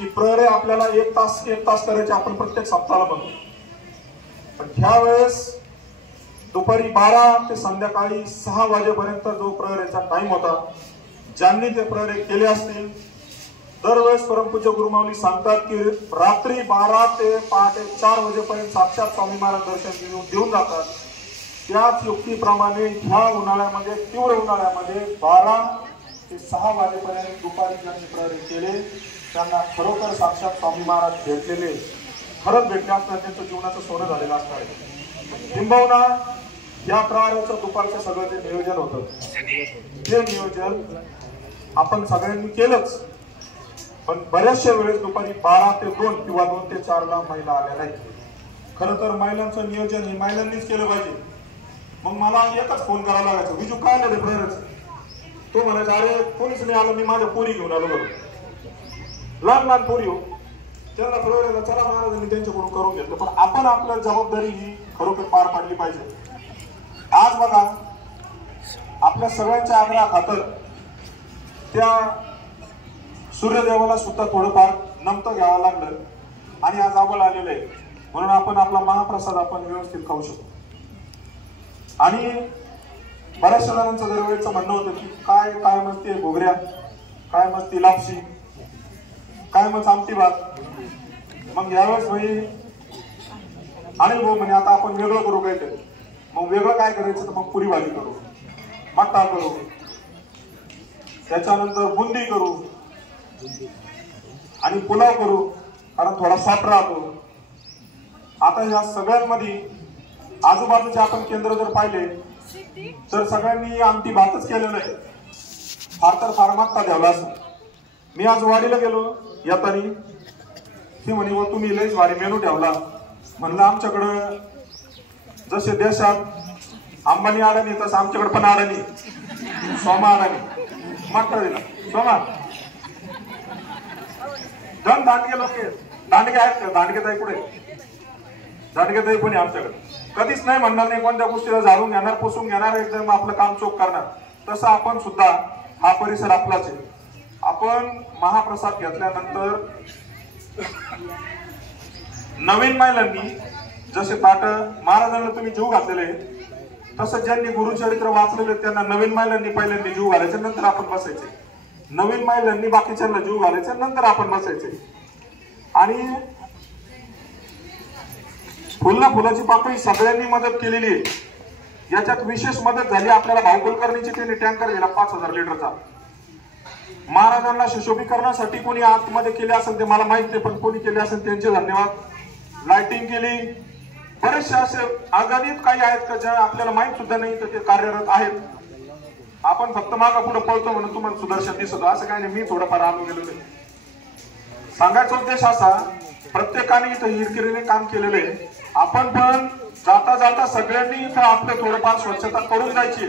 की प्रहरे आपल्याला एक तास करायचे आपण प्रत्येक सप्ताहाला बनवतो, पण ह्या वेळेस दुपारी 12 ते संध्याकाळी 6 वाजेपर्यंत जो प्रहरेचा टाइम होता, ज्यांनी ते प्रहरे केले असतील, दरवेळेस परमपूज्य गुरुमाऊली सांगतात की रात्री 12 ते पहाटे 4 वाजेपर्यंत साक्षात स्वामी महाराज दर्शन देऊन जातात. त्याच युक्तीप्रमाणे ह्या उन्हाळ्यामध्ये, तीव्र उन्हाळ्यामध्ये 12 ते 6 वाजेपर्यंत दुपारी ज्यांनी प्रहरे केले त्यांना खरोखर साक्षात स्वामी महाराज भेटलेले, खरंच भेटले असणार, त्यांचं जीवनाचं सोनं झालेलं असणार. किंबहुना या प्रहराचं दुपारचं सगळं जे नियोजन होतं, ते नियोजन आपण सगळ्यांनी केलंच, पण बऱ्याचशा वेळेस दुपारी 12 ते 2 किंवा 2 ते 4 ला महिला आल्या नाही. खरं तर महिलांचं नियोजन हे महिलांनीच केलं पाहिजे. मग मला एकच फोन करावा लागायचा, विजू काय आलं रे प्रहरच? तो म्हणायचा, अरे कोणीच नाही आलं, मी माझ्या पोरी घेऊन आलो बरोबर. लहान पोरी हो, त्यांना प्रहराला चला महाराजांनी त्यांच्याकडून करून घेतलं, पण आपण आपल्या जबाबदारी ही खरोखर पार पाडली पाहिजे. आज बघा, आपल्या सगळ्यांच्या आग्रहा खातर त्या सूर्यदेवाला सुद्धा थोडंफार नमतं घ्यावं लागलं आणि आज आबळ आलेलं आहे, म्हणून आपण आपला महाप्रसाद आपण व्यवस्थित खाऊ शकतो. आणि बऱ्याचशा जणांचं दरवेळेचं म्हणणं होतं की काय काय मस्ती आहे घोगऱ्या, काय मस्ती लापशी, काय मग आमटी भात. मग यावेळेस भाई अनिल भाऊ म्हणे आता आपण वेगळं करू काहीतरी. मग वेगळं काय करायचं, तर मग पुरी भाजी करू, मट्टा करू, त्याच्यानंतर बुंदी करू आणि पुलाव करू, कारण थोडा सॉफ्ट राहतो. आता या सगळ्यांमध्ये आजूबाजूचे आपण केंद्र जर पाहिले तर सगळ्यांनी आमटी भातच केलेलं आहे. फार तर फार मागता द्यावला असं. मी आज वाडीला गेलो, येतानी ती म्हणे व तुम्ही लयच भारी मेनू ठेवला. म्हणलं आमच्याकडं जसे देशात अंबानी अडाणी तसं आमच्याकडे पण अडाणी, सोमा अडाणी मागता दिला. सोमा जण दांडगे लोक दांडगे आहेत का? दांडगेताई कुठे? दांडगेताई पण आमच्याकडे कधीच नाही म्हणणार नाही, कोणत्या गोष्टीला झाडून घेणार, पुसून घेणार, एकदम आपलं काम चोख करणार. तसं आपण सुद्धा हा परिसर आपलाच आहे. आपण महाप्रसाद घेतल्यानंतर नवीन महिलांनी जसे ताट महाराजांना तुम्ही जीव घातलेले, तसं ज्यांनी गुरुचरित्र वाचलेले त्यांना नवीन महिलांनी पहिल्यांदा जीव घालायचे, नंतर आपण बसायचे. नवीन महिलांनी बाकीच्यांना जीव घालायचे, नंतर आपण बसायचे. आणि फुलाची पाकळी सगळ्यांनी मदत केलेली आहे. याच्यात विशेष मदत झाली आपल्याला भाऊ कुलकर्णीची, त्यांनी टँकर दिला 5000 लिटरचा. महाराजांना सुशोभीकरणासाठी कोणी आतमध्ये केले असेल ते मला माहित नाही, पण कोणी केले असेल त्यांचे धन्यवाद. लाइटिंग केली, बरेचसे असे अगणित काही आहेत का ज्या आपल्याला माहित सुद्धा नाही तर ते कार्यरत आहेत. आपण फक्त मागा पुढे पळतो म्हणून तुम्हाला सुदर्शन दिसतो असं काही नाही. मी थोडंफार आलो गेलो. सांगायचा उद्देश असा, प्रत्येकाने इथं हिरकिरीने काम केलेलं आहे. आपण पण जाता जाता सगळ्यांनी इथं आपलं थोडंफार स्वच्छता करून जायची.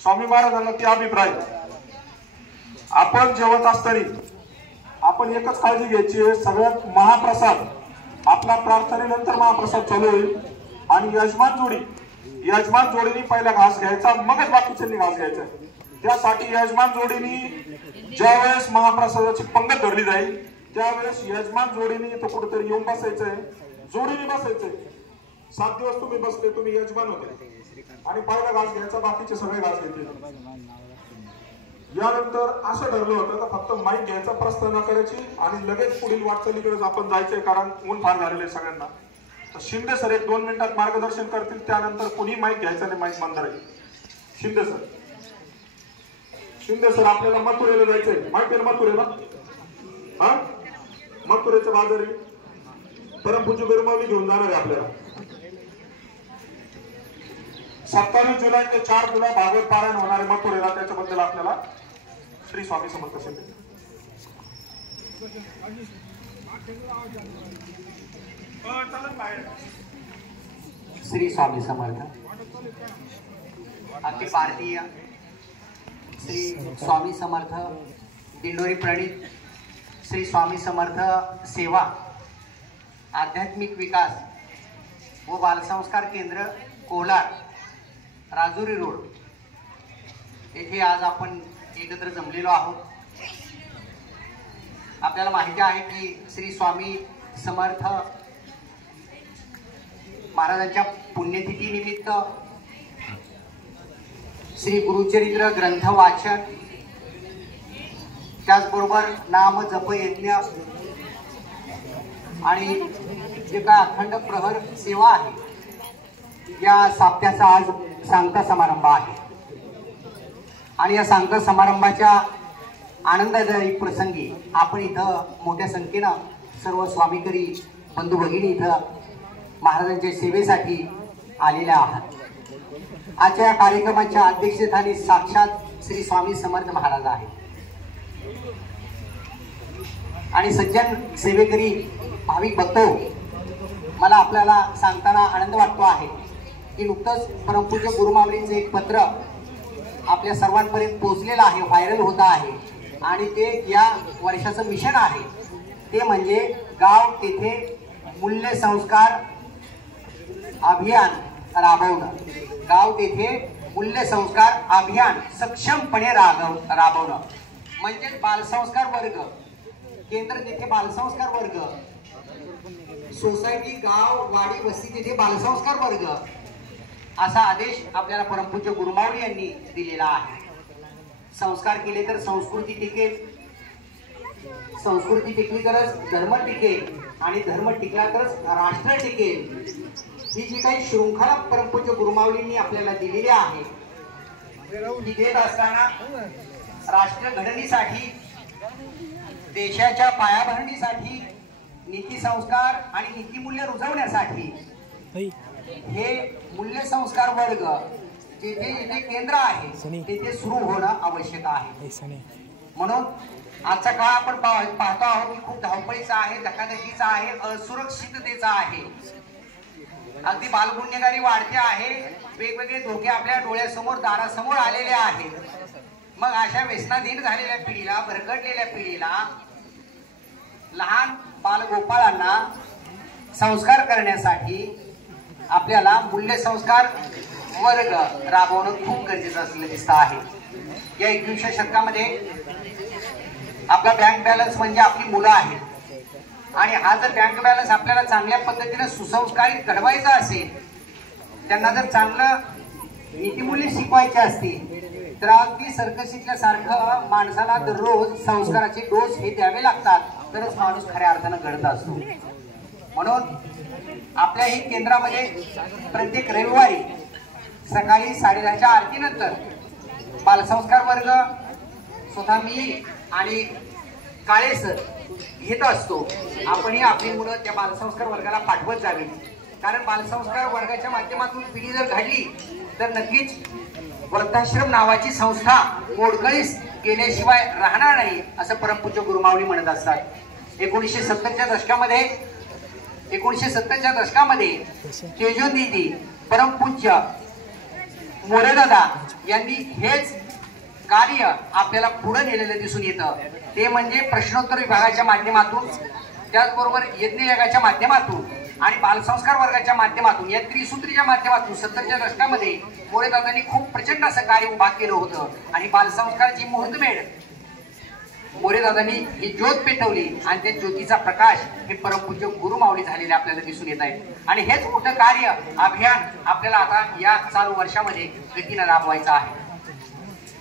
स्वामी महाराजांना ती अभिप्राय. आपण जेवत असताना आपण एकच काळजी घ्यायची, सगळ्यात महाप्रसाद आपला प्रार्थनेनंतर महाप्रसाद चालू होईल आणि यजमान जोडीने पहिला घास घ्यायचा, मगच बाकीच्यांनी घास घ्यायचा. त्यासाठी यजमान जोडीने ज्यावेळेस महाप्रसादाची पंगत धरली जाईल त्यावेळेस यजमान जोडीने इथं कुठेतरी येऊन बसायचंय, जोडीने बसायचंय. 7 दिवस तुम्ही बसले, तुम्ही यजमान होते आणि पहिला घास घ्यायचा, बाकीचे सगळे घास घेतले. यानंतर असं ठरलं होतं का फक्त माईक घ्यायचा, प्रस्थान करायची आणि लगेच पुढील वाटचालीकडे आपण जायचंय, कारण ऊन फार झालेलं आहे सगळ्यांना. तर शिंदे सर 1-2 मिनिटात मार्गदर्शन करतील, त्यानंतर कुणी माईक घ्यायचा नाही, माईक बंद राहील. शिंदे सर आपल्याला मथुरेला जायचंय, माहिती आहे ना मथुरेला? हा, मथुरेच्या बाजारी परमपूज्य गुरुमाऊली घेऊन जाणार आहे आपल्याला. 27 जुलै ते 4 जुलै भागवत पारायण होणार आहे मथुरेला. त्याच्याबद्दल आपल्याला श्री स्वामी समर्थ शिंदे. श्री स्वामी समर्थ. अखिल भारतीय श्री स्वामी समर्थ दिंडोरी प्रणित श्री स्वामी समर्थ सेवा आध्यात्मिक विकास व बालसंस्कार केंद्र कोलार राजुरी रोड येथे आज आपण एकत्र जमलेलो आहोत. आपल्याला माहिती आहे की श्री स्वामी समर्थ महाराजांच्या पुण्यतिथी निमित्त श्री गुरुचरित्र ग्रंथ वाचन, त्याचबरोबर नाम जप यज्ञ आणि जे काय अखंड प्रहर सेवा आहे, या साप्त्याचा आज सांगता समारंभ आहे. आणि या सांगता समारंभाच्या आनंददायी प्रसंगी आपण इथं मोठ्या संख्येनं सर्व स्वामीकरी बंधू भगिनी इथं महाराजांच्या सेवेसाठी आलेल्या आहात. आजच्या कार्यक्रमाच्या अध्यक्षस्थानी साक्षात श्री स्वामी समर्थ महाराज आहेत आणि सज्जन सेवेकरी भाविक भक्तो, मला आपल्याला सांगताना आनंद वाटतो आहे की नुकतंच परमपूज्य गुरुमाऊलींचे एक पत्र आपल्या सर्वांपर्यंत पोहोचलेलं आहे, व्हायरल होत आहे. आणि ते या वर्षाचं मिशन आहे, ते म्हणजे गाव तेथे मूल्य संस्कार अभियान राबवणं. गाव तेथे मूल्य संस्कार अभियान सक्षमपणे राबवणं म्हणजे बालसंस्कार वर्ग केंद्र तेथे बालसंस्कार वर्ग, सोसायटी गाव वाडी वस्ती तेथे बालसंस्कार वर्ग, असा आदेश आपल्याला परमपूज्य गुरुमाऊली यांनी दिलेला आहे. संस्कार केले तर संस्कृती टिकेल, संस्कृती टिकली तरच धर्म टिकेल आणि धर्म टिकला तरच राष्ट्र टिकेल. ही जी काही शृंखला परमपूज्य गुरुमाऊलींनी आपल्याला दिलेली आहे, ती देत असताना राष्ट्र घडणीसाठी, देशाच्या पायाभरणीसाठी, नीती संस्कार आणि नीतिमूल्य रुजवण्यासाठी हे मूल्य संस्कार वर्ग जेथे जेथे केंद्र आहे तेथे सुरू होणं आवश्यक आहे. म्हणून आजचा काळ आपण पाहतो आहोत की खूप धावपळीचा आहे, धकाधकीचा आहे, असुरक्षिततेचा आहे. अगदी बालगुन्हेगारी वाढते आहे, वेगवेगळे धोके आपल्या डोळ्यासमोर दारासमोर आलेले आहेत. मग अशा व्यसनाधीन झालेल्या पिढीला, भरकटलेल्या पिढीला, लहान बालगोपाळांना संस्कार करण्यासाठी आपल्याला मूल्य संस्कार वर्ग राबवणं खूप गरजेचं असलेलं दिसतं आहे. या 21व्या शतकामध्ये आपला बँक बॅलन्स म्हणजे आपली मुलं आहेत. आणि हा जर बँक बॅलन्स आपल्याला चांगल्या पद्धतीने सुसंस्कारित घडवायचा असेल, त्यांना जर चांगलं नीतिमूल्य शिकवायचे असतील, तर अगदी सर्कशीतल्या सारखं माणसाला दररोज संस्काराचे डोस हे द्यावे लागतात, तरच माणूस खऱ्या अर्थानं घडत असतो. म्हणून आपल्याही केंद्रामध्ये प्रत्येक रविवारी सकाळी 10:30च्या आरतीनंतर बालसंस्कार वर्ग स्वतः मी आणि काळे सर घेत असतो. आपणही आपली मुलं त्या बालसंस्कार वर्गाला पाठवत जावी, कारण बालसंस्कार वर्गाच्या माध्यमातून पिढी जर घडली तर नक्कीच वृद्धाश्रम नावाची संस्था मोडकळीस गेल्याशिवाय राहणार नाही, असं परमपूज्य गुरुमाऊली म्हणत असतात. 1970च्या दशकामध्ये तेजोदीदी परमपूज्य मोरेदादा यांनी हेच कार्य आपल्याला पुढे नेलेलं दिसून येतं. ते म्हणजे प्रश्नोत्तर विभागाच्या माध्यमातून, त्याचबरोबर यज्ञयागाच्या माध्यमातून आणि बालसंस्कार वर्गाच्या माध्यमातून, या त्रिसूत्रीच्या माध्यमातून 70च्या दशकामध्ये मोरेदादांनी खूप प्रचंड असं कार्य उभा केलं होतं. आणि बालसंस्कारची मुहूर्तमेढ मोरेदादांनी ही ज्योत पेटवली आणि त्या ज्योतीचा प्रकाश हे परमपूज्य गुरुमाऊली झालेले आपल्याला दिसून येत आहे. आणि हेच मोठं कार्य अभियान आपल्याला आता या चालू वर्षामध्ये गतीनं राबवायचं आहे.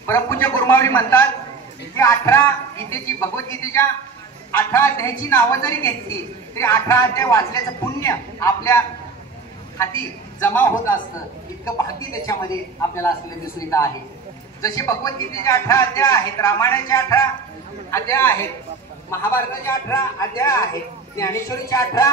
परमपूज्य गुरुमाऊली म्हणतात की 18 गीतेची, भगवद्गीतेच्या 18 अध्यायाची नावं जरी घेतली तरी 18 अध्याय वाचल्याचं पुण्य आपल्या हाती जमा होत असतं. इतकं भाग्य त्याच्यामध्ये आपल्याला असलेलं दिसून येत आहे. जसे भगवद्गीतेचे 18 अध्याय आहेत, रामायणाचे 18 अध्याय आहेत, महाभारताचे 18 अध्याय आहेत, ज्ञानेश्वरीचे 18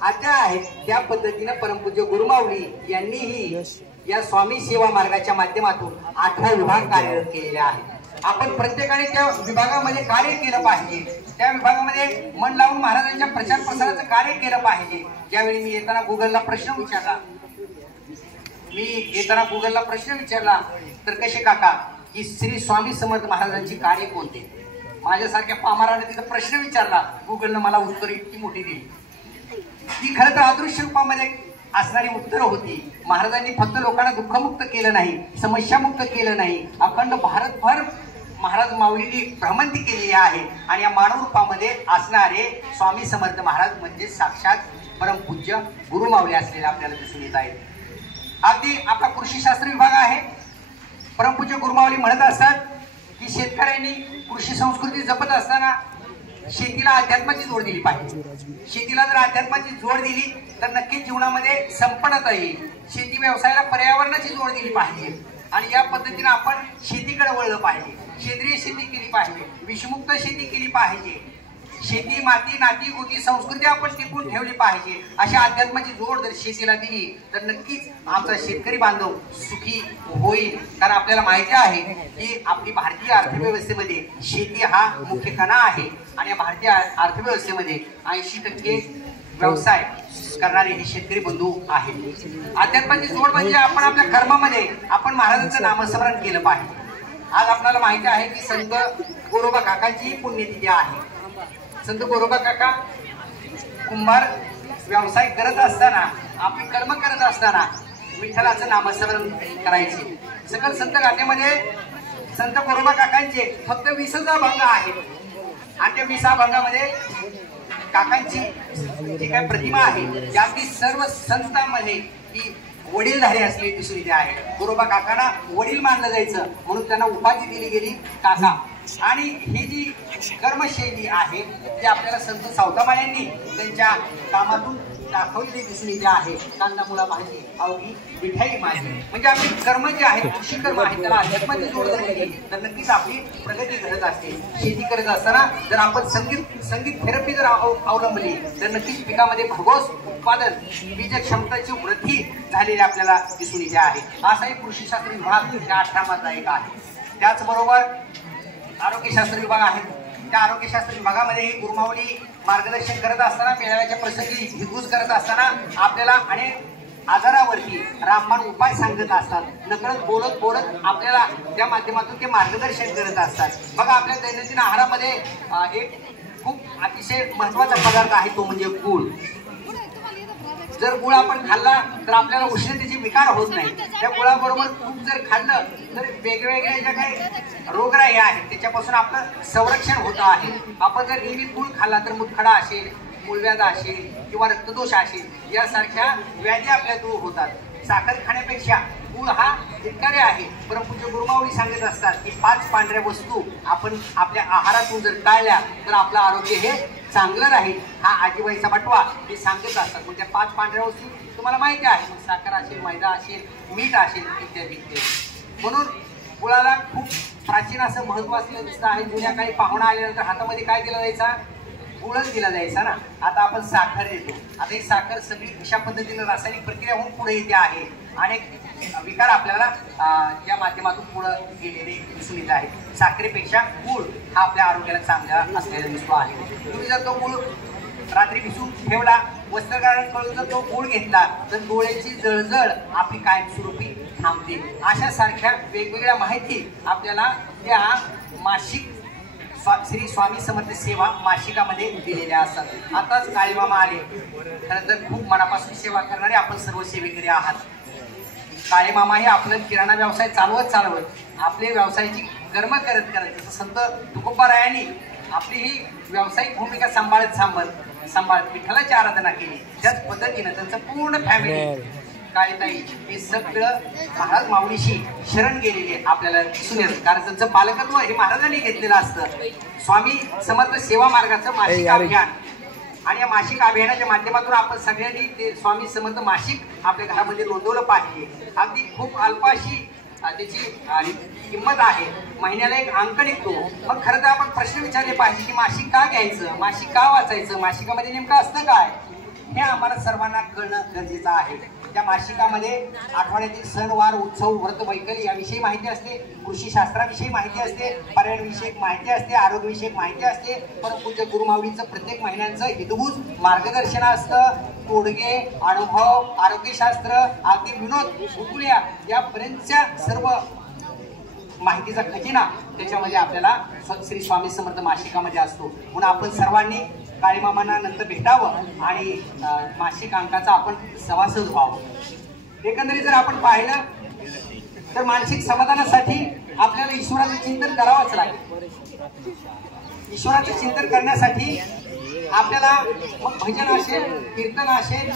अध्याय आहेत, त्या पद्धतीनं परमपूज्य गुरुमाऊली यांनीही या स्वामी सेवा मार्गाच्या माध्यमातून 18 विभाग कार्यरत केलेले आहेत. आपण प्रत्येकाने त्या विभागामध्ये कार्य केलं पाहिजे, त्या विभागामध्ये मन लावून महाराजांच्या प्रचार प्रसाराचं कार्य केलं पाहिजे. ज्यावेळी मी येताना गुगलला प्रश्न विचारला तर कसे काका की श्री स्वामी समर्थ महाराजांची कार्य कोणते, माझ्यासारख्या पामाराने तिथं प्रश्न विचारला, गुगलनं मला उत्तर इतकी मोठी दिली. ती खरं तर अदृश्य रूपामध्ये असणारी उत्तरं होती. महाराजांनी फक्त लोकांना दुःखमुक्त केलं नाही, समस्यामुक्त केलं नाही, अखंड भारतभर महाराज माऊलींनी भ्रमंती केलेली आहे आणि या मानव रूपामध्ये असणारे स्वामी समर्थ महाराज म्हणजे साक्षात परमपूज्य गुरु माऊली असलेले आपल्याला दिसून येत आहेत. अगदी आपला कृषीशास्त्र विभाग आहे. परमपूज्य गुरु माऊली म्हणत असतात की शेतकऱ्यांनी कृषी संस्कृती जपत असताना शेतीला अध्यात्माची जोड दिली पाहिजे. शेतीला जर अध्यात्माची जोड दिली तर नक्कीच जीवनामध्ये संपन्नता येईल. शेती व्यवसायाला पर्यावरणाची जोड दिली पाहिजे आणि या पद्धतीने आपण शेतीकडे वळलं पाहिजे. सेंद्रिय शेती केली पाहिजे, विषमुक्त शेती केली पाहिजे, शेती माती नाती गोती संस्कृती आपण टिकून ठेवली पाहिजे. अशा अध्यात्माची जोड जर शेतीला दिली तर नक्कीच आमचा शेतकरी बांधव सुखी होईल. कारण आपल्याला माहिती आहे की आपली भारतीय अर्थव्यवस्थेमध्ये शेती हा मुख्य कणा आहे आणि या भारतीय अर्थव्यवस्थेमध्ये 80% व्यवसाय करणारे हे शेतकरी बंधू आहेत. अध्यात्माची जोड म्हणजे आपण आपल्या कर्मामध्ये आपण महाराजांचं नामस्मरण केलं पाहिजे. आज आपल्याला माहिती आहे की संत गोरोबा काकांची पुण्यतिथी आहे. संत गोरोबा काका कुंभार व्यवसाय करत असताना आपले कर्म करत असताना विठ्ठलाचं नामस्मरण करायचे. सकल संत गाथेमध्ये संत गोरोबा काकांचे फक्त 20 अभंग आहेत आणि त्या 20 अभंगामध्ये काकांची जी काही प्रतिमा आहे त्यातली सर्व संतांमध्ये ही वडीलधारी असलेली दिसून येते आहे. गोरोबा काकांना वडील मानलं जायचं म्हणून त्यांना उपाधी दिली गेली काका. आणि ही जी कर्मशैली आहे ती आपल्याला संत सावतामाळ यांनी त्यांच्या कामातून दाखवलेली दिसून येते आहे. कांदा मुळा भाजी अवघी मिठाई माझी म्हणजे आपली कर्म जे आहेत कृषी कर्म आहेत त्याला अध्यात्माची जोड जर दिली तर नक्कीच आपली प्रगती घडत असते. शेती करत असताना जर आपण संगीत थेरपी जर अवलंबली तर नक्कीच पिकामध्ये भरघोस उत्पादन बीज क्षमतेची वृद्धी झालेली आपल्याला दिसून येते आहे. असाही कृषीशास्त्र विभाग या 18 मधला एक आहे. त्याचबरोबर आरोग्यशास्त्र विभाग आहे. त्या आरोग्यशास्त्र विभागामध्ये गुरुमाऊली मार्गदर्शन करत असताना मेळाव्याच्या प्रसंगी हितगुज करत असताना आपल्याला अनेक आजारावरती रामबाण उपाय सांगत असतात. नकळत बोलत आपल्याला त्या माध्यमातून ते मार्गदर्शन करत असतात. बघा आपल्या दैनंदिन आहारामध्ये एक खूप अतिशय महत्वाचा पदार्थ आहे तो म्हणजे गूळ. जर गुळ आपण खाल्ला तर आपल्याला उष्णतेचे विकार होत नाही. त्या गुळाबरोबर तूप जर खाल्लं तर वेगवेगळ्या ज्या काही रोगराई आहेत त्याच्यापासून आपलं संरक्षण होतं आहे. आपण जर नेहमी गुळ खाल्ला तर मुतखडा असेल, मूळव्याध असेल किंवा रक्तदोष असेल यासारख्या व्याधी आपल्या दूर होतात. साखर खाण्यापेक्षा गुळ हा हितकारी आहे. परमपूज्य गुरुमाऊली सांगत असतात की 5 पांढऱ्या वस्तू आपण आपल्या आहारातून जर टाळल्या तर आपलं आरोग्य हे चांगलं राहील. हा आजीबाईचा बटवा हे सांगत असतात. म्हणजे 5 पांढऱ्या वस्तू तुम्हाला माहिती आहे. साखर असेल, मैदा असेल, मीठ असेल इत्यादी इत्यादी. म्हणून गुळाला खूप प्राचीन असं महत्व असलेलं दिसतं आहे. जुन्या काही पाहुणा आल्यानंतर हातामध्ये काय दिला जायचा? गुळच दिला जायचा ना. आता आपण साखर देतो. आता ही साखर सगळी अशा पद्धतीने रासायनिक प्रक्रिया होऊन पुढे येते आहे. अनेक विकार आपल्याला या माध्यमातून पुढे गेलेले दिसून येत आहे. साखरेपेक्षा गुळ हा आपल्या आरोग्याला चांगला असलेला दिसतो आहे. तुम्ही जर तो गुळ रात्री भिजून ठेवला, वस्त्रगाळण करून जर तो गुळ घेतला तर डोळ्याची जळजळ आपली कायमस्वरूपी थांबते. अशा सारख्या वेगवेगळ्या माहिती आपल्याला त्या मासिक श्री स्वामी समर्थ सेवा मासिकामध्ये दिलेल्या असतात. आताच काळेमामा आले. खरं तर खूप मनापासून सेवा करणारे आपण सर्व सेवेकरी आहात. काळेमामा हे आपलं किराणा व्यवसाय चालवत आपले व्यवसायाची कर्म करत जसं संत तुकोबारायांनी आपली ही व्यावसायिक भूमिका सांभाळत विठ्ठलाची आराधना केली. त्याच पद्धतीनं त्यांचं पूर्ण फॅमिली काळीताई हे सगळं महाराज माऊलीशी शरण गेलेले आपल्याला दिसून येतं. कारण त्यांचं पालकत्व हे महाराजांनी घेतलेलं असतं. स्वामी समर्थ सेवा मार्गाचं मासिक अभियान आणि या मासिक अभियानाच्या माध्यमातून आपण सगळ्यांनी ते स्वामी समर्थ मासिक आपल्या घरामध्ये नोंदवलं पाहिजे. अगदी खूप अल्पाशी त्याची किंमत आहे. महिन्याला एक अंक निघतो. मग खरं तर आपण प्रश्न विचारले पाहिजे की मासिक का घ्यायचं, मासिक का वाचायचं, मासिकामध्ये नेमकं असतं काय हे आम्हाला सर्वांना कळणं गरजेचं आहे. त्या मासिकामध्ये आठवड्यातील सणवार उत्सव व्रत वैकल्य याविषयी माहिती असते, कृषीशास्त्राविषयी माहिती असते, पर्यावरणविषयक माहिती असते, आरोग्यविषयक माहिती असते. परमपूज्य गुरुमाऊलीचं प्रत्येक महिन्यांचं हितगुज मार्गदर्शन असतं. तोडगे, अनुभव, आरोग्यशास्त्र, अगदी विनोद उकुल्या यापर्यंतच्या सर्व माहितीचा खजिना त्याच्यामध्ये आपल्याला श्री स्वामी समर्थ मासिकामध्ये असतो. म्हणून आपण सर्वांनी काळेमामांना नंतर भेटावं आणि मासिक अंकाचा आपण सभासद व्हावं. एकंदरीत जर आपण पाहिलं तर मानसिक समाधानासाठी आपल्याला ईश्वराचं चिंतन करावंच लागेल. ईश्वराचं चिंतन करण्यासाठी आपल्याला मग भजन असेल, कीर्तन असेल,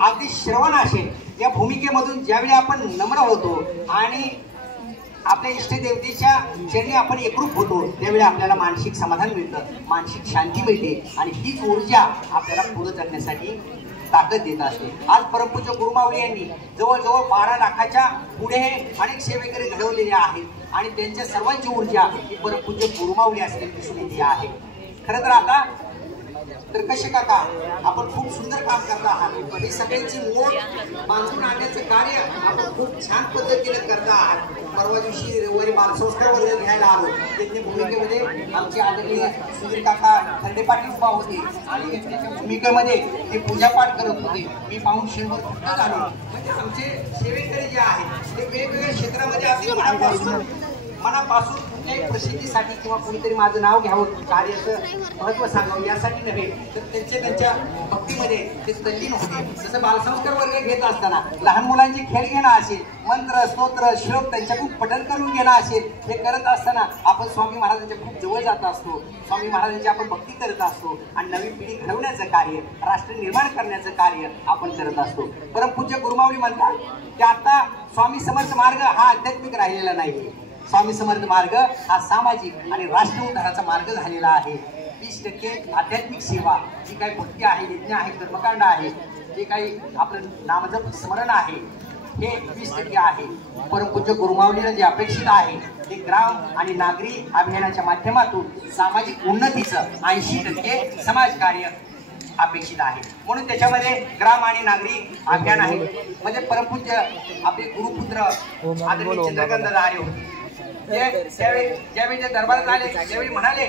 अगदी श्रवण असेल, या भूमिकेमधून ज्यावेळी आपण नम्र होतो आणि आपल्या इष्टदेवतेच्या चरणी आपण एकरूप होतो, त्यावेळी आपल्याला मानसिक समाधान मिळतं, मानसिक शांती मिळते आणि हीच ऊर्जा आपल्याला पुढे करण्यासाठी ताकद देत असते. आज परमपूज्य गुरुमाऊली यांनी जवळजवळ 12 लाखाच्या पुढे अनेक सेवेकरी घडवलेले आहेत आणि त्यांच्या सर्वांची ऊर्जा ही परमपूज्य गुरुमाऊली असलेली दिसून येते आहे. खरं तर आता तर कसे काका आपण खूप सुंदर काम करत आहात. ही सगळ्यांची मोठ बांधून आणण्याचं कार्य आपण खूप छान पद्धतीने करत आहात. परवा दिवशी रविवारी बालसंस्कार वर्ग घ्यायला आलो. त्यांच्या भूमिकेमध्ये आमचे आदरणीय सुधीर काका खंडे पाटील उभा होते आणि त्यांच्या भूमिकेमध्ये ते पूजापाठ करत होते. मी पाहून शेंबर फक्त झालो. म्हणजे आमचे सेवेकरी जे आहेत ते वेगवेगळ्या क्षेत्रामध्ये अगदी मनापासून कुठल्याही प्रसिद्धीसाठी किंवा कोणीतरी माझं नाव घ्यावं, कार्याचं महत्त्व सांगावं यासाठी नव्हे, तर त्यांच्या भक्तीमध्ये ते तल्लीन होते. जसं बालसंस्कार वर्ग घेत असताना लहान मुलांचे खेळ घेणं असेल, मंत्र स्तोत्र श्लोक त्यांच्याकडून पठण करून घेणं असेल, हे करत असताना आपण स्वामी महाराजांच्या खूप जवळ जात असतो. स्वामी महाराजांची आपण भक्ती करत असतो आणि नवी पिढी घडवण्याचं कार्य, राष्ट्र निर्माण करण्याचं कार्य आपण करत असतो. परमपूज्य गुरुमाऊली म्हणतात की आता स्वामी समर्थ मार्ग हा आध्यात्मिक राहिलेला नाही. स्वामी समर्थ मार्ग हा सामाजिक आणि राष्ट्र उद्धाराचा मार्ग झालेला आहे. 20% आध्यात्मिक सेवा, जी काही भक्ती आहे, यज्ञ आहे, कर्मकांड आहे, जे काही आपलं नामजप स्मरण आहे, हे 20% आहे. परमपूज्य गुरुमाऊलीला जे अपेक्षित आहे ते ग्राम आणि नागरी अभियानाच्या माध्यमातून सामाजिक उन्नतीचं 80% समाजकार्य अपेक्षित आहे. म्हणून त्याच्यामध्ये ग्राम आणि नागरी अभियान आहे. म्हणजे परमपूज्य आपले गुरुपुत्र आदरणीय चंद्रकांत दादा आले होते. ज्यावेळी ते दरबारात आले त्यावेळी म्हणाले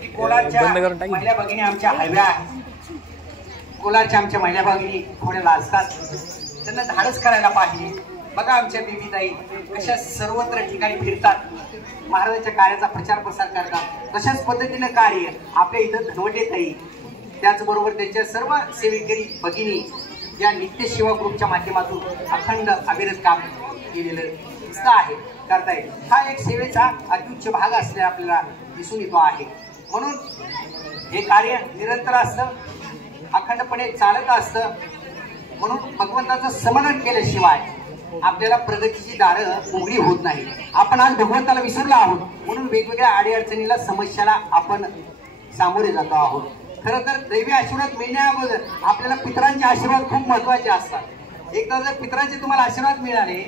की कोलारच्या महिला भगिनी आमच्या हव्या आहेत, कोलारच्या आमच्या महिला भगिनी थोड्या लाजतात, त्यांना धाडस करायला पाहिजे. बघा आमच्या बेबीताई कशा सर्वत्र ठिकाणी फिरतात, महाराजांच्या कार्याचा प्रचार प्रसार करतात. तशाच पद्धतीनं कार्य आपल्या इथं धनवटेताई, त्याचबरोबर त्यांच्या सर्व सेवेकरी भगिनी या नित्य सेवा ग्रुपच्या माध्यमातून अखंड अविरत काम केलेलं आहे, करताय. हा एक सेवेचा अत्युच्च भाग असलेला आपल्याला दिसून येतो आहे. म्हणून हे कार्य निरंतर असतं, अखंडपणे चालत असतं. म्हणून भगवंताचं स्मरण केल्याशिवाय आपल्याला प्रगतीची दारं उघडी होत नाही. आपण आज भगवंताला विसरलो आहोत, म्हणून वेगवेगळ्या अडीअडचणीला, समस्याला आपण सामोरे जातो आहोत. खरं तर दैवी आशीर्वाद मिळण्याअगोदर आपल्याला पितरांचे आशीर्वाद खूप महत्वाचे असतात. एकदा जर पितरांचे तुम्हाला आशीर्वाद मिळाले,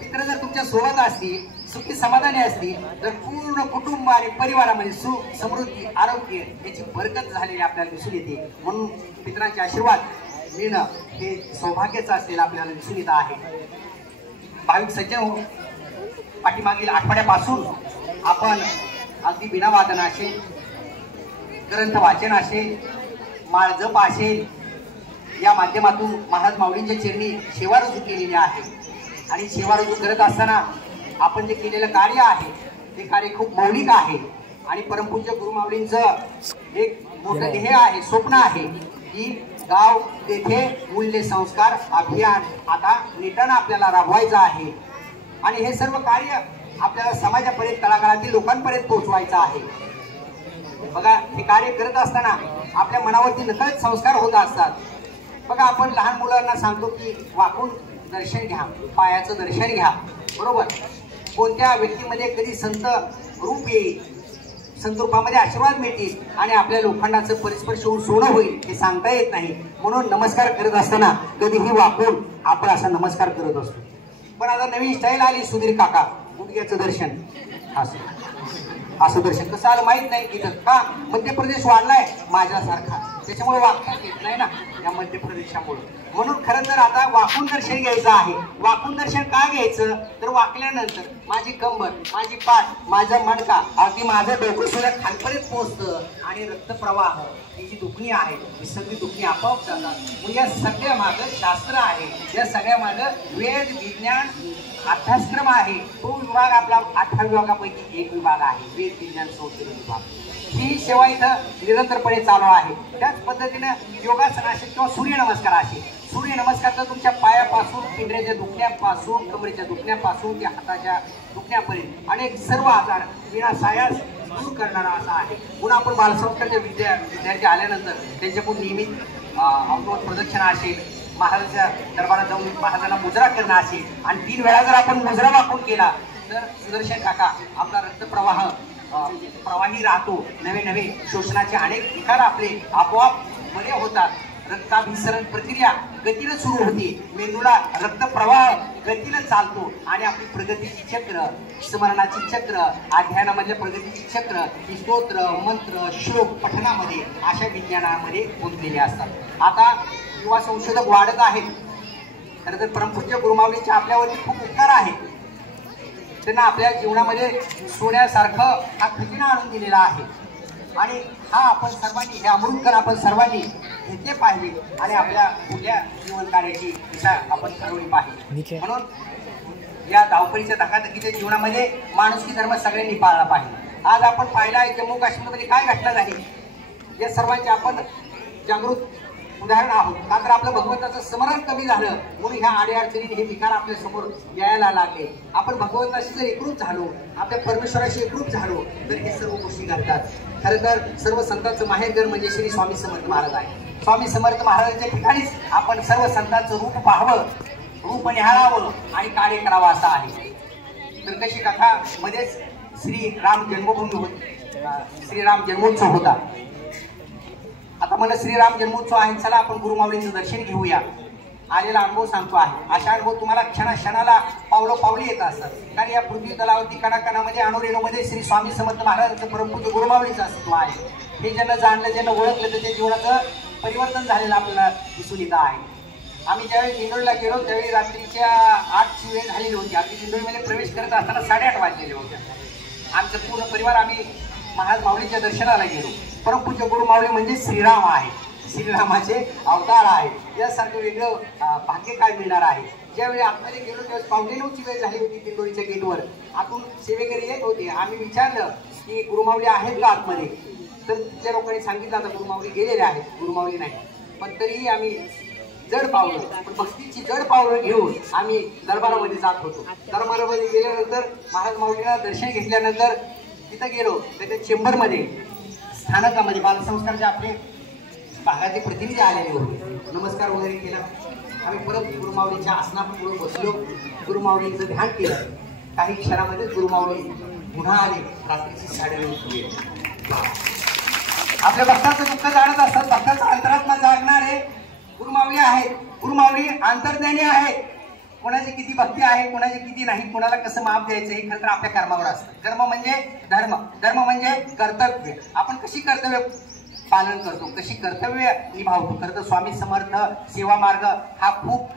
पित्र जर तुमच्या सोबत असतील, सुखी समाधानी असतील, तर पूर्ण कुटुंब आणि परिवारामध्ये सुख समृद्धी आरोग्य याची बरकत झालेली आपल्याला दिसून येते. म्हणून पितरांचे आशीर्वाद मिळणं हे सौभाग्याचं असलेलं आपल्याला दिसून येत आहे. भाविक सज्जन हो, पाठीमागील आठवड्यापासून आपण अगदी बिनावादन असेल, ग्रंथ वाचन असेल, माळजप असेल, या माध्यमातून महाराज माऊलींच्या चरणी सेवा रुजू केलेली आहे. आणि सेवा रुजू करत असताना आपण जे केलेलं कार्य आहे ते कार्य खूप मौलिक आहे. आणि परमपूज्य गुरुमाऊलींचं एक मोठं ध्येय आहे, स्वप्न आहे की गाव तेथे मूल्य संस्कार अभियान आता नीटानं आपल्याला राबवायचं आहे. आणि हे सर्व कार्य आपल्याला समाजापर्यंत, तळागाळातील लोकांपर्यंत पोहोचवायचं आहे. बघा, हे कार्य करत असताना आपल्या मनावरती नकळत संस्कार होत असतात. बघा, आपण लहान मुलांना सांगतो की वाकून दर्शन घ्या, पायाचं दर्शन घ्या, बरोबर. कोणत्या व्यक्तीमध्ये कधी संत रूप येईल, संत रूपामध्ये आशीर्वाद मिळतील आणि आपल्या लोखंडाचं परिस्पर्श होऊन सोनं होईल हे सांगता येत नाही. म्हणून नमस्कार करत असताना कधीही वाकून आपण असा नमस्कार करत असतो. पण आता नवीन स्टाईल आली, सुधीर काका गुडघ्याचं दर्शन, असं दर्शन कसं आलं माहित नाही. तिथं का मध्य प्रदेश वाढलाय माझ्यासारखा, त्याच्यामुळे वाकता येत नाही ना या मध्य प्रदेशामुळे. म्हणून खरं तर आता वाकून दर्शन घ्यायचं आहे. वाकून दर्शन का घ्यायचं, तर वाकल्यानंतर माझी कंबर, माझी पाठ, माझा मणका, अगदी माझं डोकं सुद्धा खालपर्यंत पोहोचतं आणि रक्तप्रवाह ही जी दुखणी आहे ही सगळी दुखणी आपोआप जातात. मग या सगळ्या मागं शास्त्र आहे, या सगळ्या मागं वेद विज्ञान अभ्यासक्रम आहे. तो विभाग आपला 18 विभागापैकी एक विभाग आहे, वेद विज्ञान संस्कृत विभाग. ही सेवा इथं निरंतरपणे चालू आहे. त्याच पद्धतीनं योगासन असेल किंवा सूर्यनमस्कार असेल, सूर्यनमस्कार तर तुमच्या पायापासून पिंढऱ्याच्या दुखण्यापासून कमरेच्या दुखण्यापासून ते हाताच्या दुखण्यापर्यंत अनेक सर्व आजार विनासायास दूर करणारा असा आहे. पुन्हा आपण बालसंस्कारचे विद्यार्थी आल्यानंतर त्यांच्याकडून नियमित अवधूत प्रदक्षिणा असेल, महाराजांच्या दरबारात जाऊन महाराजांना मुजरा करणं असेल आणि 3 वेळा जर आपण मुजरा वाकून केला तर सुदर्शन काका आपला रक्तप्रवाह प्रवाही राहतो. नवे नवे शोषणाचे अनेक विकार आपले आपोआप बरे होतात. रक्ताभिसरण प्रक्रिया गतीनं सुरू होते, मेंदूला रक्तप्रवाह गतीनं चालतो आणि आपली प्रगतीची चक्र, स्मरणाची चक्र, अध्ययनामधल्या प्रगतीची चक्र ही स्तोत्र मंत्र श्लोक पठणामध्ये अशा विज्ञानामध्ये गुंतलेले असतात. आता युवा संशोधक वाढत आहेत. खरं तर परमपूज्य गुरुमाऊलींचे आपल्यावरती खूप उपकार आहेत. त्यांना आपल्या जीवनामध्ये सोन्यासारखं हा खजिना आणून दिलेला आहे आणि हा आपण सर्वांनी, हे अमृतकण आपण सर्वांनी घेतले पाहिजे आणि आपल्या पुढल्या जीवन कार्याची दिशा आपण ठरवली पाहिजे. म्हणून या धावपळीच्या धकाधकीच्या जीवनामध्ये माणुसकी धर्म सगळ्यांनी पाळला पाहिजे. आज आपण पाहिला आहे जम्मू काश्मीरमध्ये काय घटना झाली, या सर्वांचे आपण जागृत उदाहरण आहोत. का तर आपलं भगवंताचं स्मरण कमी झालं म्हणून ह्या अडीअडचणी हे विकार आपल्या समोर यायला लागले. आपण भगवंताशी जर एकरूप झालो, आपल्या परमेश्वराशी एकरूप झालो तर हे सर्व गोष्टी घडतात. खरं तर सर्व संतांचं माहेरघर म्हणजे श्री स्वामी समर्थ महाराज आहे. स्वामी समर्थ महाराजांच्या ठिकाणीच आपण सर्व संतांचं रूप पाहावं, रूप निहाळावं आणि कार्य करावं असं आहे. तर कशी कथा मध्येच श्रीराम जन्मभूमी होती, श्रीराम जन्मोत्सव होता. आता मला श्रीराम जन्मोत्सव आहे, चला आपण गुरुमाऊलींचं दर्शन घेऊया. आलेला अनुभव सांगतो आहे. अशा अनुभव तुम्हाला क्षणाक्षणाला पावली येत असतात. कारण या पृथ्वी तलावरती कणाकणामध्ये अणुरेणूमध्ये श्री स्वामी समर्थ महाराजांचं परमपूज्य गुरुमाऊलींचं अस्तित्व आहे. हे ज्यांना जाणलं, ज्यांना ओळखलं, त्याच्या जीवनाचं परिवर्तन झालेलं आपल्याला दिसून येत आहे. आम्ही ज्यावेळी दिंडोरीला गेलो त्यावेळी रात्रीच्या 8ची वेळ झालेली होती. आम्ही दिंडोरीमध्ये प्रवेश करत असताना 8:30 वाजलेले होते. आमचं पूर्ण परिवार आम्ही महाराज माऊलीच्या दर्शनाला गेलो. परमपूज्य गुरुमाऊली म्हणजे श्रीराम आहे, श्रीरामाचे अवतार आहे. यासारखं वेगळं भाग्य काय मिळणार आहे. ज्यावेळी आतमध्ये गेलो त्यावेळेस 9:15ची वेळ झाली होती. दिंडोरीच्या गेटवर आतून सेवेकरी येत होते. आम्ही विचारलं की गुरुमाऊली आहेत का आतमध्ये, तर त्या लोकांनी सांगितलं आता गुरुमाऊली गेलेले आहेत, गुरुमाऊली नाही. पण तरीही आम्ही जड पावलं, पण भक्तीची जड पावलं घेऊन आम्ही दरबारामध्ये जात होतो. दरबारामध्ये गेल्यानंतर महाराज माऊलीला दर्शन घेतल्यानंतर तिथं गेलो. त्याच्या चेंबरमध्ये स्थानकामध्ये बालसंस्कारचे आपले भागाचे प्रतिनिधी आलेले होते. नमस्कार वगैरे केला. आम्ही परत गुरुमाऊलीच्या आसनापुढे बसलो, गुरुमाऊलींचं ध्यान केलं. काही क्षणामध्ये गुरुमाऊली पुन्हा आले. रात्रीची 9:30 आपल्या भक्ताचं दुःख जाणत असतात. भक्ताचा अंतरात्मा जागणारे गुरुमाऊली आहेत. गुरुमाऊली अंतर्ज्ञानी आहेत. कोणाची किती भक्ती आहे, कोणाची किती नाही, कोणाला कसं माप द्यायचं हे खरं तर आपल्या कर्मावर असतं. कर्म म्हणजे धर्म, धर्म म्हणजे कर्तव्य. आपण कशी कर्तव्य पालन करतो, कशी कर्तव्य निभावतो. खरं तर स्वामी समर्थ सेवा मार्ग हा खूप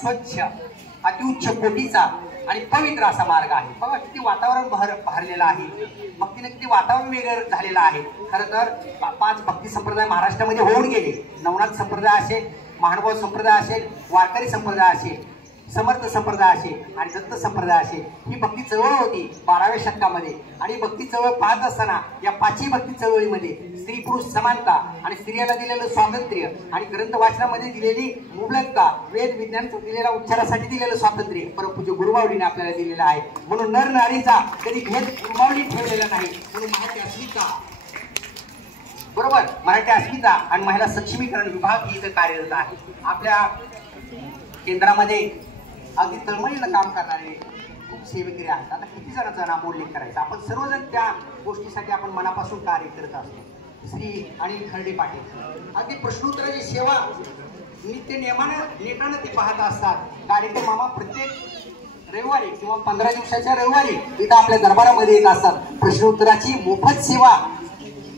स्वच्छ, अतिउच्च कोटीचा आणि पवित्र असा मार्ग आहे. बघा किती वातावरण भरलेलं आहे, भक्तीने किती वातावरण वेगळं झालेलं आहे. खरं तर 5 भक्ती संप्रदाय महाराष्ट्रामध्ये होऊन गेले. नवनाथ संप्रदाय असेल, महानुभाव संप्रदाय असेल, वारकरी संप्रदाय असेल, समर्थ संप्रदाय असेल आणि दत्त संप्रदाय असेल. ही भक्ती चळवळ होती 12व्या शतकामध्ये. आणि भक्ती चळवळ पाहत असताना या 5ही भक्ती चळवळीमध्ये स्त्री पुरुष समानता आणि स्त्रियाला दिलेलं स्वातंत्र्य आणि ग्रंथ वाचनामध्ये दिलेली मुबलकता, वेद विज्ञान दिलेला उच्चारासाठी दिलेलं स्वातंत्र्य परमपूज्य गुरुमाऊलीने आपल्याला दिलेलं आहे. म्हणून नर नारीचा कधी भेद गुरुमाऊली ठेवलेला नाही. म्हणून मराठी अस्मिता, बरोबर, मराठी अस्मिता आणि महिला सक्षमीकरण विभाग ही इथं कार्यरत आहे. आपल्या केंद्रामध्ये अगदी तळमळीनं काम करणारे खूप सेवेकरी आहेत. आता किती जणांचा नामोल्लेख करायचा, आपण सर्वजण त्या गोष्टीसाठी आपण मनापासून कार्य करत असतो. श्री अनिल खर्डे पाटील अगदी प्रश्नोत्तराची सेवा नित्य नियमानं नेटानं ते पाहत असतात. कार्यक्रम मामा प्रत्येक रविवारी किंवा 15 दिवसाच्या रविवारी इथं आपल्या दरबारामध्ये येत असतात. प्रश्नोत्तराची मोफत सेवा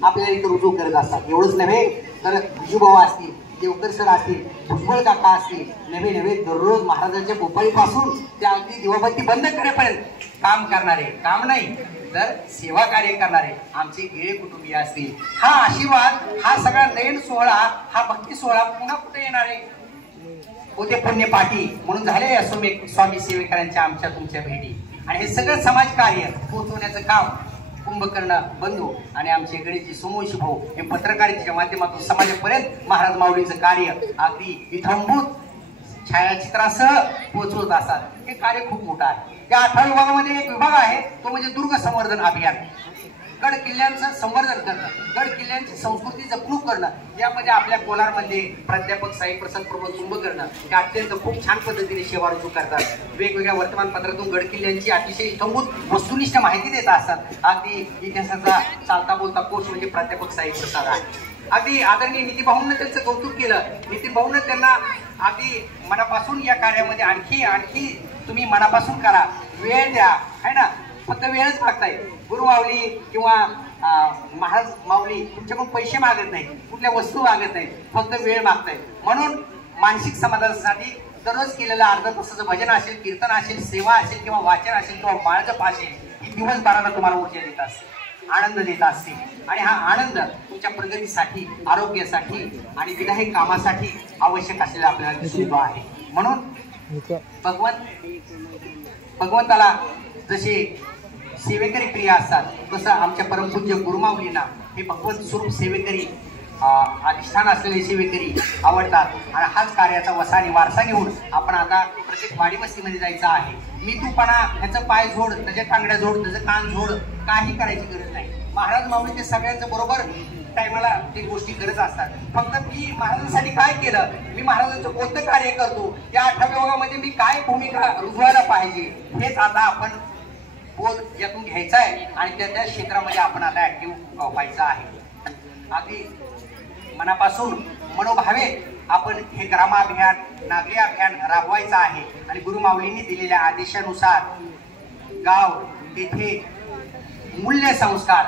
आपल्याला इथं रुजू करत असतात. एवढंच नव्हे तर विजूभाऊ असतील, देवकर सर असतील, भुजबळ काका असतील, नवे नवे दररोज महाराजांच्या भोपाळीपासून त्या अगदी दिवाबत्ती बंद करेपर्यंत काम करणारे, काम नाही तर सेवा कार्य करणारे आमचे गिळे कुटुंबीय असतील. हा आशीर्वाद, हा सगळा नयन सोहळा, हा भक्ती सोहळा पुन्हा कुठे येणारे होते पुण्यपाठी म्हणून झाले या स्वामी सेवेकरांच्या आमच्या तुमच्या भेटी. आणि हे सगळं समाज कार्य पोहोचवण्याचं काम कुंभकर्ण बंधू आणि आमचे गणेशजी सोमवंशी भाऊ हे पत्रकारितेच्या माध्यमातून समाजापर्यंत महाराज माऊलींचं कार्य अगदी इथंभूत छायाचित्रासह पोहोचवत असतात। हे कार्य खूप मोठं आहे। या 18 विभागामध्ये एक विभाग आहे तो म्हणजे दुर्ग संवर्धन अभियान। गड किल्ल्यांचं संवर्धन करणं, गड किल्ल्यांची संस्कृती जपणूक करणं, यामध्ये आपल्या कोलारमध्ये प्राध्यापक साई प्रसाद प्रमोद कुंभकर्ण हे अत्यंत खूप छान पद्धतीने सेवा रुजू करतात। वेगवेगळ्या वर्तमानपत्रातून गड किल्ल्यांची अतिशय इत्थंभूत वस्तुनिष्ठ माहिती देत असतात। अगदी इतिहासाचा चालता बोलता कोर्स म्हणजे प्राध्यापक साई प्रसाद आहे। अगदी आदरणीय नितीन भाऊंना त्यांचं कौतुक केलं। नितीन भाऊंना त्यांना अगदी मनापासून या कार्यामध्ये आणखी तुम्ही मनापासून करा, वेळ द्या, है ना। फक्त वेळच मागताय। गुरु माऊली किंवा महाराज माऊली तुमच्याकडून पैसे मागत नाही, कुठल्या वस्तू मागत नाही, फक्त वेळ मागताय। म्हणून मानसिक समाधानासाठी दररोज केलेलं अर्धा तासाचं भजन असेल, कीर्तन असेल, सेवा असेल किंवा वाचन असेल किंवा माळजप असेल, ही दिवसभराला तुम्हाला ऊर्जा देत असते, आनंद देत असते। आणि हा आनंद तुमच्या प्रगतीसाठी, आरोग्यासाठी आणि विधायक कामासाठी आवश्यक असलेला आपल्याला दिसून आहे। म्हणून भगवंताला जसे सेवेकरी प्रिय असतात तसं आमच्या परमपूज्य गुरुमाऊलींना हे भगवंत स्वरूप सेवेकरी, अधिष्ठान असलेले सेवेकरी आवडतात। आणि हाच कार्याचा वसा आणि वारसा घेऊन आपण आता प्रत्येक वाडी वस्तीमध्ये जायचं आहे। मी तूपणा, ह्याचं पाय झोड, त्याच्या टांगड्या झोड, त्याचं कान झोड, काही करायची गरज नाही। महाराज माऊली ते सगळ्यांचं बरोबर टायमाला ते गोष्टी करत असतात। फक्त मी महाराजांसाठी काय केलं, मी महाराजांचं कोणतं कार्य करतो, या 18 विभागामध्ये मी काय भूमिका रुजवायला पाहिजे, हेच आता आपण बोध यातून घ्यायचा आहे आणि त्या क्षेत्रामध्ये आपण आता ऍक्टिव्ह व्हायचं आहे। अगदी मनापासून मनोभावे आपण हे ग्रामाभियान, नागरी अभियान राबवायचं आहे। आणि गुरु माऊलींनी दिलेल्या आदेशानुसार गाव तेथे मूल्य संस्कार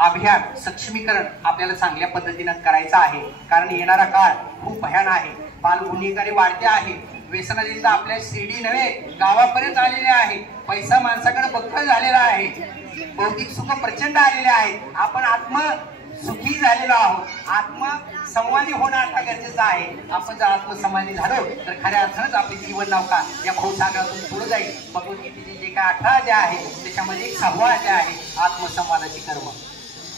अभियान सक्षमीकरण आपल्याला चांगल्या पद्धतीनं करायचं आहे। कारण येणारा काळ खूप भयान आहे, बाल गुन्हेगारी वाढते आहे, व्यसनाधीनता आपल्या शिर्डी नव्हे गावापर्यंत आलेले आहे, पैसा माणसाकडे बक्कळ झालेला आहे, भौतिक सुख प्रचंड आलेले आहेत, आपण आत्म सुखी झालेलो आहोत। आत्मसंवादी होणं आता गरजेचं आहे। आपण जर आत्मसंवादी झालो तर खऱ्या अर्थानच आपली जीवन नौका या भवसागरातून पुढे जाईल। भगवद्गीतेचे जे काय 18 अध्याय आहे त्याच्यामध्ये एक 6वा अध्याय आहे आत्मसंवादाची कर्म।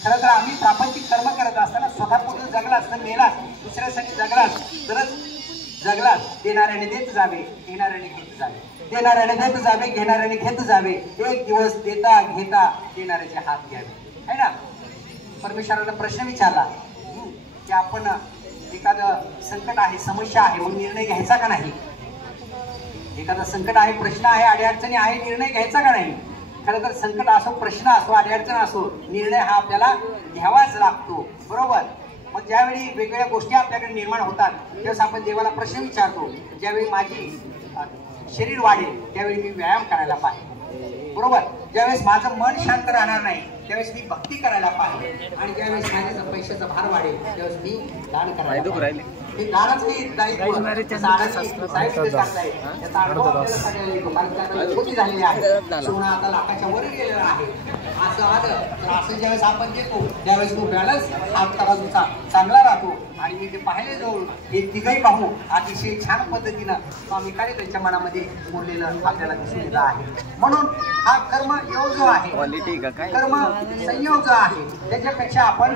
खरं तर आम्ही प्रापंचिक कर्म करत असताना स्वतःपूर्ण जगलाच तर मेलाच, दुसऱ्यासाठी जगलाच तरच जगलाच। देणाऱ्याने देत जावे, घेणाऱ्याने घेत जावे, देणाऱ्याने देत जावे, घेणाऱ्याने घेत जावे, एक दिवस देता घेता देणाऱ्याचे हात घ्यावे, है ना। परमेश्वराला प्रश्न विचारला की आपण एखादं संकट आहे, समस्या आहे, मग निर्णय घ्यायचा का नाही। एखादं संकट आहे, प्रश्न आहे, अडीअडचणी आहे, निर्णय घ्यायचा का नाही। खरं तर संकट असो, प्रश्न असो, अडीअडचण असो, निर्णय हा आपल्याला घ्यावाच लागतो, बरोबर। मग ज्यावेळी वेगवेगळ्या गोष्टी आपल्याकडे निर्माण होतात त्यावेळेस आपण देवाला प्रश्न विचारतो, ज्यावेळी माझी शरीर वाढेल त्यावेळी मी व्यायाम करायला पाहिजे, बरोबर। ज्यावेळेस माझं मन शांत राहणार नाही त्यावेळेस मी भक्ती करायला पाहिजे, आणि ज्यावेळेस माझ्या पैशाचा भार वाढेल त्यावेळेस मी दान करायला पाहिजे। हे दानाचंही दायित्व झालेली आहे, सोनं आता लाखाच्या वर गेलेलं आहे। असं आलं तर असं ज्यावेळेस आपण देतो त्यावेळेस तो बॅलन्स हात तराजूचा चांगला राहतो। आणि मी ते पाहिले जाऊन हे तिघही पाहू अतिशय छान पद्धतीनं स्वामी कार्य त्यांच्या मनामध्ये बोललेलं आपल्याला दिसून येत आहे। म्हणून हा कर्म योग जो आहे, कर्म संयोग जो आहे, त्याच्यापेक्षा आपण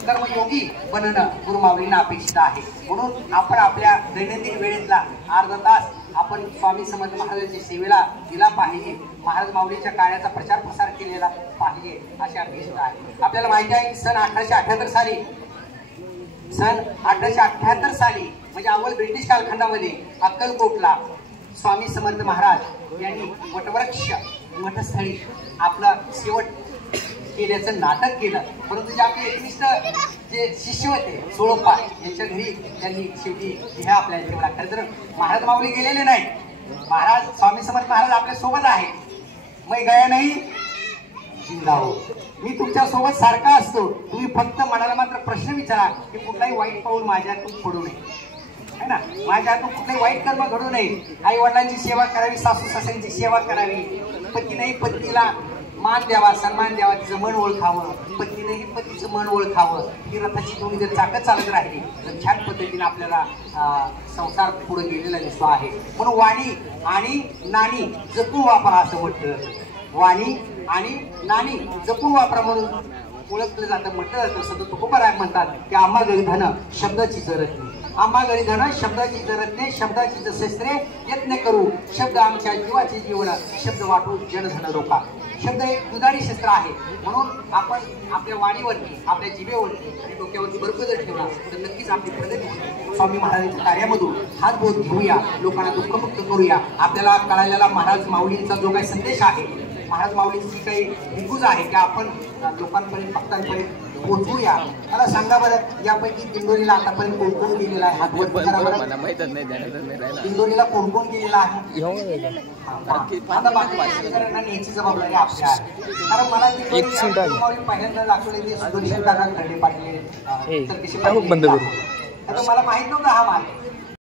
कर्मयोगी बनणं गुरुमाऊलींना अपेक्षित आहे। म्हणून आपण आपल्या दैनंदिन वेळेतला अर्धा तास आपण स्वामी समर्थ महाराजांच्या सेवेला दिला पाहिजे, महाराज माऊलीच्या कार्याचा प्रचार प्रसार केलेला पाहिजे अशी अपेक्षा आहे। आपल्याला माहिती आहे की सन 1878 साली म्हणजे अव्वल ब्रिटिश कालखंडामध्ये अक्कलकोटला स्वामी समर्थ महाराज यांनी वटवृक्ष मठस्थळी आपला शेवट केल्याचं नाटक केलं। परंतु जे आपले एकनिष्ठ जे शिष्य होते सोळप्पा यांच्या घरी त्यांनी शेवटी ह्या आपल्याला ठेवला। खरं तर महाराज माऊली गेलेले नाही, महाराज स्वामी समर्थ महाराज आपल्या सोबत आहे। मैं गया नाही जिंदा हो, मी तुमच्या सोबत सारखा असतो, तुम्ही फक्त मनाला मात्र प्रश्न विचारा की कुठलाही वाईट पाऊल माझ्या हातून पडू नये, है ना। माझ्या हातून कुठलाही वाईट कर्म घडू नये, आई वडिलांची सेवा करावी, सासू सासऱ्यांची सेवा करावी, पतीनेही पत्नीला मान द्यावा, सन्मान द्यावा, तिचं मन ओळखावं, पत्नीनेही पतीचं मन ओळखावं। ही रथाची दोन्ही जर चाकं चालत राहिली तर छान पद्धतीने आपल्याला संसार पुढे गेलेला दिसतो आहे। म्हणून वाणी आणि नाणी जपून वापरा असं म्हटलं जातं। वाणी आणि नाणी जपून वापरा म्हणून ओळखलं जातं, म्हटलं जातं. संत तुकोबाराय म्हणतात की आम्हा गरी धन शब्दाची जरत नाही, आम्हा गरी धन शब्दाची जरत नाही, शब्दाची शस्त्रे यत्न करू, शब्द आमच्या जीवाचे जीवन, शब्द वाटू जनधन रोका. शब्द एक दुधारी शस्त्र आहे, म्हणून आपण आपल्या वाणीवरती, आपल्या जिभेवरती आणि डोक्यावरती बर्फ जर ठेवला तर नक्कीच आपली प्रगती होते. स्वामी महाराजांच्या कार्यामधून हात बोध घेऊया, लोकांना दुःखमुक्त करूया. आपल्याला कळालेला महाराज माऊलींचा जो काही संदेश आहे, महाराज माऊलींची काही दिग्गज आहे की आपण लोकांपर्यंत, भक्तांपर्यंत पोहोचूया. मला सांगा बरं, यापैकी दिंडोरीला आतापर्यंत कोण कोण गेलेला आहे? हात वर करा. दिंडोरीला कोण कोण गेलेला आहे? आता बाकी शेतकऱ्यांना न्यायची जबाबदारी आपली आहे. कारण मला दिंडोरी पहिल्यांदा दाखवलेली सुदर्शन दादा खर्डे पाटील, तर मला माहित नव्हतं हा मार्ग.